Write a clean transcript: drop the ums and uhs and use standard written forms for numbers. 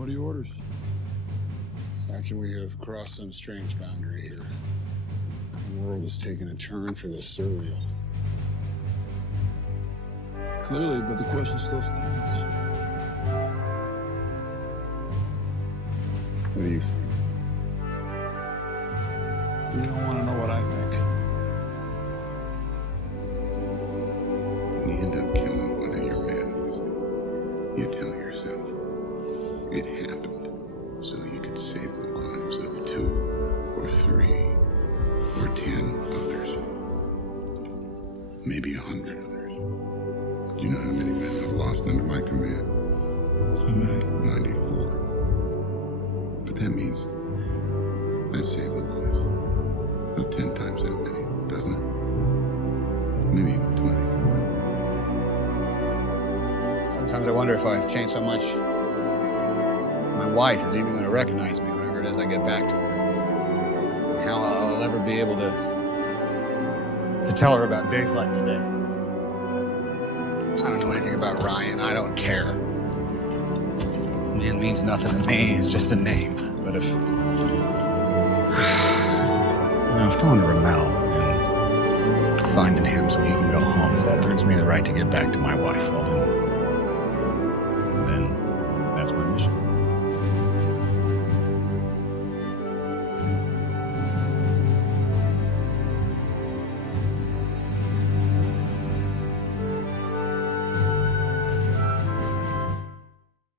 What are your orders? Sergeant, we have crossed some strange boundary here. The world has taken a turn for the surreal. Clearly, but the question still stands. What do you think? You don't want to know what I think. When you end up killing one of your men, you tell yourself it happened so you could save the lives of 2 or 3 or 10 others. Maybe 100 others. Do you know how many men I've lost under my command? How many? 94. But that means I've saved the lives of 10 times that many, doesn't it? Maybe even 20. Sometimes I wonder if I've changed so much, my wife is even going to recognize me whenever it is I get back to her. How I'll ever be able to tell her about days like today. I don't know anything about Ryan. I don't care. Man means nothing to me. It's just a name. But if going to Ramel and finding him so he can go home, if that earns me the right to get back to my wife, well,